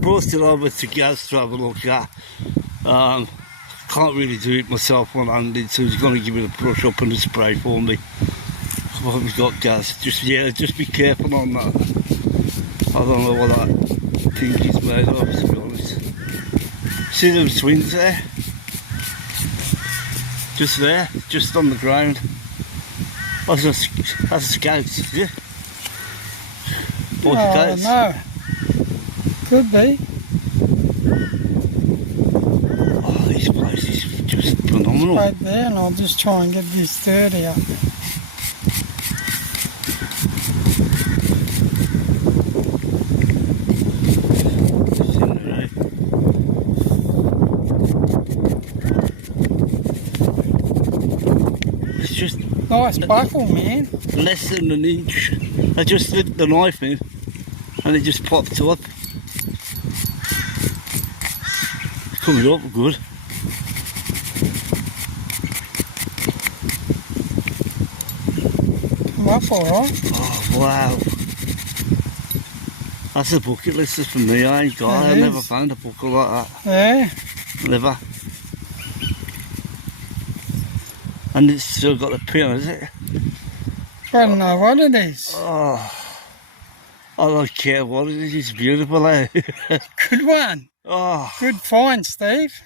brought it over to Gaz to have a look at. Can't really do it myself one-handed, so he's going to give it a brush up and a spray for me. What we've got, Gaz. Just be careful on that. I don't know what that thing is made of, to be honest. See them swings there? Just there, just on the ground. That's a scout, is it? Oh, no. Could be. Oh, this place is just phenomenal. Right there, and I'll just try and get this 30 up. It's just Nice buckle, man. less than an inch. I just slipped the knife in and it just popped up. It's coming up good. Come up alright. Oh wow. That's a bucket list for me. I ain't got it. I never found a buckle like that. Yeah. Never. And it's still got the pin, is it? I don't know what it is. Oh, I don't care what it is. It's beautiful, eh? Good one. Oh. Good find, Steve.